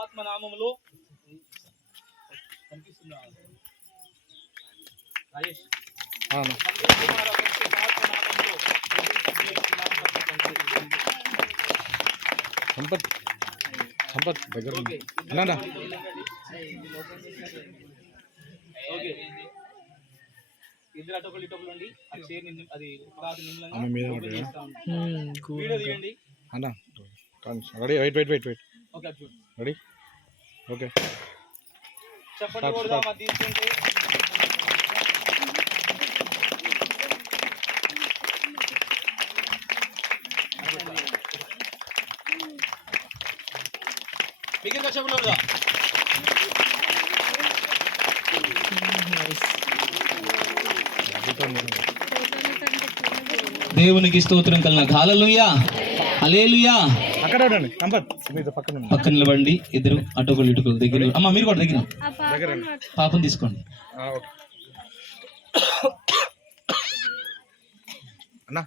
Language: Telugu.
పరిశుద్ధాత్మ నామములో కనిపిస్తుందా రాజేష్? సంపత్ సంపత్ దగ్గర ఓకే ఇద్దరు అటొకలు ఇటొకలు అండి. అది చైర్ అది వీడియో తీయండి. అన్న ready wait wait wait wait okay చూడండి. రెడీ ఓకే చెప్పండి కొడదామా తీసుకుంటే బిగిన్ గా చెప్పండి కొడదా. దేవునికి స్తోత్రం కలన. హల్లెలూయా హల్లెలూయా. అక్కడ సంపత్ పక్కన నిలబడండి. ఇద్దరు అటొకలు ఇటుకలు దగ్గర. అమ్మ మీరు కూడా దగ్గర పాపం తీసుకోండి అన్నా.